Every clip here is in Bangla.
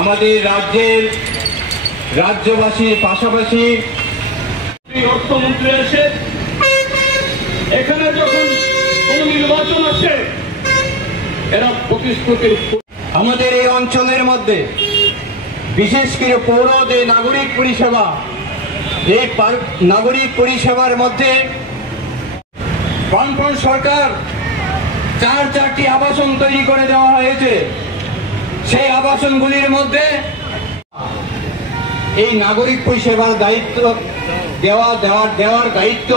আমাদের রাজ্যের রাজ্যবাসীর পাশাপাশি অর্থমন্ত্রী এসে এখানে যখন কোন নির্বাচন আসে এরা প্রতিশ্রুতির আমাদের এই অঞ্চলের মধ্যে বিশেষ করে পৌর যে নাগরিক পরিষেবা, এই নাগরিক পরিষেবার মধ্যে বামফ্রন্ট সরকার চারটি আবাসন তৈরি করে দেওয়া হয়েছে। সেই আবাসনগুলির মধ্যে এই নাগরিক পরিষেবার দায়িত্ব দেওয়ার দায়িত্ব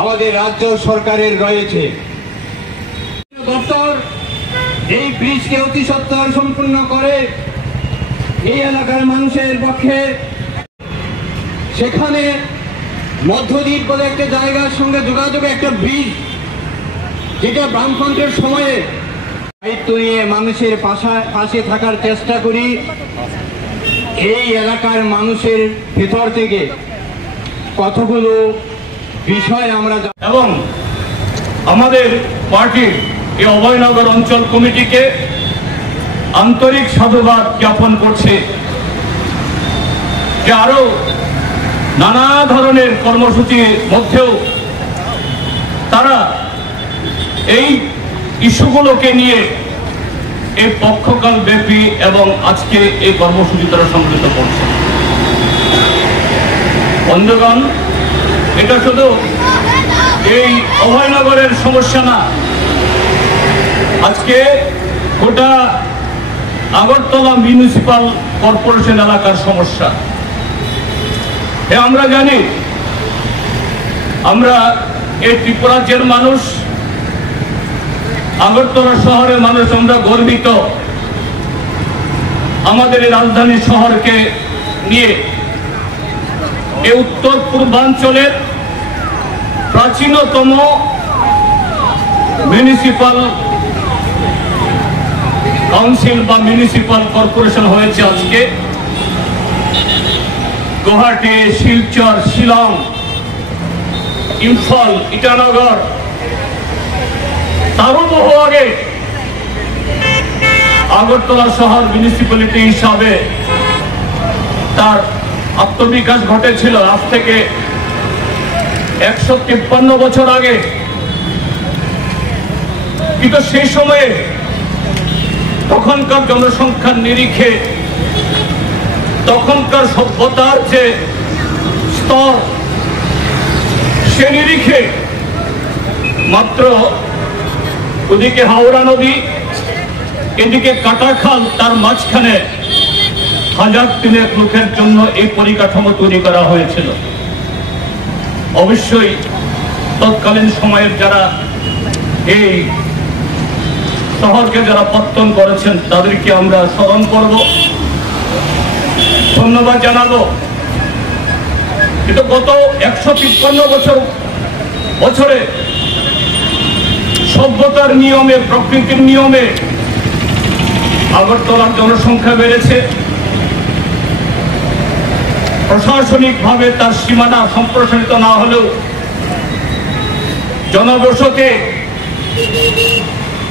আমাদের রাজ্য সরকারের রয়েছে। দপ্তর এই ব্রিজকে অতি সত্বর সম্পূর্ণ করে এই এলাকার মানুষের পক্ষে সেখানে মধ্যদ্বীপ বলে একটা জায়গার সঙ্গে যোগাযোগে একটা ব্রিজ, যেটা বামফ্রন্টের সময়ে দায়িত্ব নিয়ে মানুষের পাশে থাকার চেষ্টা করি। এই এলাকার মানুষের ভেতর থেকে কতগুলো বিষয় আমরা এবং আমাদের পার্টির এই অভয়নগর অঞ্চল কমিটিকে আন্তরিক সাধুবাদ জ্ঞাপন করছে যে আরো নানা ধরনের কর্মসূচির মধ্যেও তারা এই ইস্যুগুলোকে নিয়ে এই পক্ষকাল ব্যাপী এবং আজকে এই কর্মসূচি তারা সংগঠিত করছে। বন্ধুগণ, এটা শুধু এই অভয়নগরের সমস্যা না, আজকে গোটা আগরতলা মিউনিসিপাল কর্পোরেশন এলাকার সমস্যা। আমরা জানি, আমরা এই ত্রিপুরাজ্যের মানুষ, আগরতলা শহরের মানুষ আমরা গর্বিত আমাদের এই রাজধানী শহরকে নিয়ে। এই উত্তর পূর্বাঞ্চলের প্রাচীনতম মিউনিসিপাল কাউন্সিল বা মিউনিসিপাল কর্পোরেশন হয়েছে আজকে। গুয়াহাটি, শিলচর, শিলং, ইম্ফল, ইটানগর, তারও বহু আগে আগরতলা শহর মিউনিসিপ্যালিটি হিসাবে তার আত্মবিকাশ ঘটেছিল আজ থেকে 153 বছর আগে। কিন্তু সেই সময়ে তখনকার জনসংখ্যার নিরিখে, তখনকার সভ্যতার যে স্তর, সে নিরিখে মাত্র ওদিকে হাওড়া নদী, এদিকে কাটাখাল, তার মাঝখানে 1000-3 লোকের জন্য এই পরিকাঠামো তৈরি করা হয়েছিল। অবশ্যই তৎকালীন সময়ের যারা এই শহরকে যারা পত্তন করেছেন তাদেরকে আমরা স্মরণ করব, ধন্যবাদ জানাবো। কিন্তু গত 153 বছরে সভ্যতার নিয়মে, প্রকৃতির নিয়মে আগরতলার জনসংখ্যা বেড়েছে। প্রশাসনিকভাবে তার সীমানা সম্প্রসারিত না হলেও জনবসতি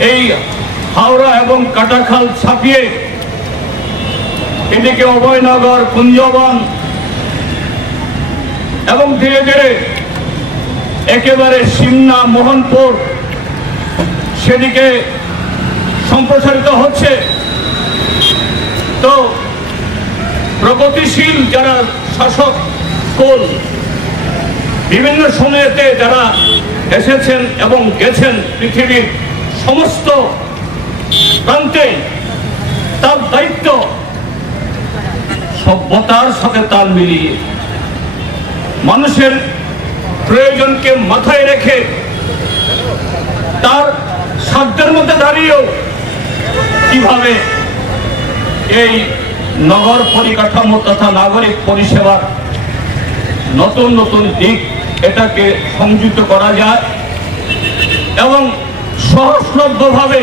এই হাওড়া এবং কাটাখাল ছাপিয়ে এদিকে অভয়নগর, কুঞ্জবন এবং ধীরে ধীরে একেবারে সিমনা, মোহনপুর সেদিকে সম্প্রসারিত হচ্ছে। তো প্রগতিশীল যারা শাসক কুল বিভিন্ন সময়েতে যারা এসেছেন এবং গেছেন পৃথিবীর সমস্ত প্রান্তে, তার দায়িত্ব সভ্যতার সাথে তাল মিলিয়ে মানুষের প্রয়োজনকে মাথায় রেখে তার সাধ্যের মধ্যে দাঁড়িয়েও কিভাবে এই নগর পরিকাঠামো তথা নাগরিক পরিষেবার নতুন নতুন দিক এটাকে সংযুক্ত করা যায় এবং সহজলভ্যভাবে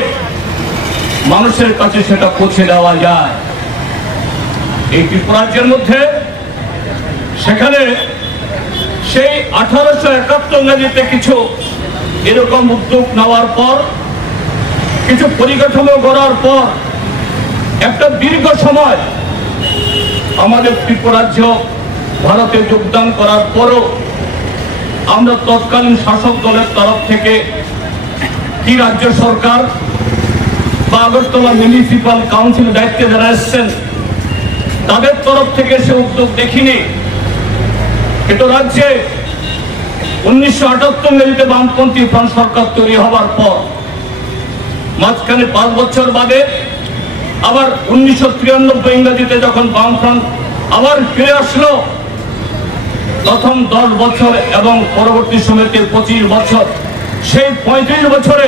মানুষের কাছে সেটা পৌঁছে দেওয়া যায়। এই ত্রিপুরাজ্যের মধ্যে সেখানে সেই 1871 ইংরেজিতে কিছু এরকম উদ্যোগ নেওয়ার পর, কিছু পরিকাঠামো গড়ার পর একটা দীর্ঘ সময় আমাদের ত্রিপুরা রাজ্য ভারতে যোগদান করার পরও আমরা তৎকালীন শাসক দলের তরফ থেকে কি রাজ্য সরকার বা আগরতলা মিউনিসিপাল কাউন্সিল দায়িত্বে যারা এসছেন তাদের তরফ থেকে সে উদ্যোগ দেখিনি। কিন্তু রাজ্যে 1978 ইংরেজিতে বামপন্থী ফ্রন্ট সরকার তৈরি হওয়ার পর মাঝখানে 5 বছর বাদে আবার 1993 ইংরেজিতে যখন বামফ্রন্ট আবার ফিরে আসলো, প্রথম 10 বছর এবং পরবর্তী সময়তে 25 বছর, সেই 35 বছরে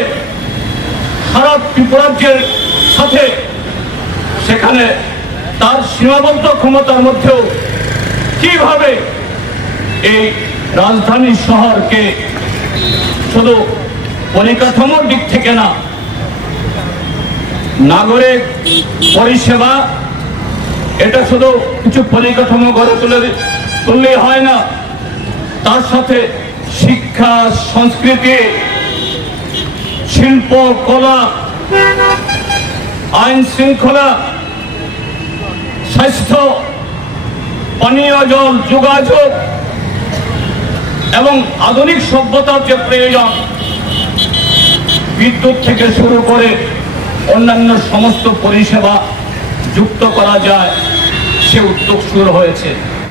সারা ত্রিপুরাজ্যের সাথে সেখানে তার সীমাবদ্ধ ক্ষমতার মধ্যেও কিভাবে এই রাজধানী শহরকে শুধু পরিকাঠামোর দিক থেকে না, নাগরিক পরিষেবা এটা শুধু কিছু পরিকাঠামো গড়ে তুললেই হয় না, তার সাথে শিক্ষা, সংস্কৃতি, শিল্প, কলা, আইন শৃঙ্খলা, স্বাস্থ্য, পানীয় জল, যোগাযোগ এবং আধুনিক সভ্যতার যে প্রয়োজন, বিদ্যুৎ থেকে শুরু করে অন্যান্য সমস্ত পরিষেবা যুক্ত করা যায়, সে উদ্যোগ শুরু হয়েছে।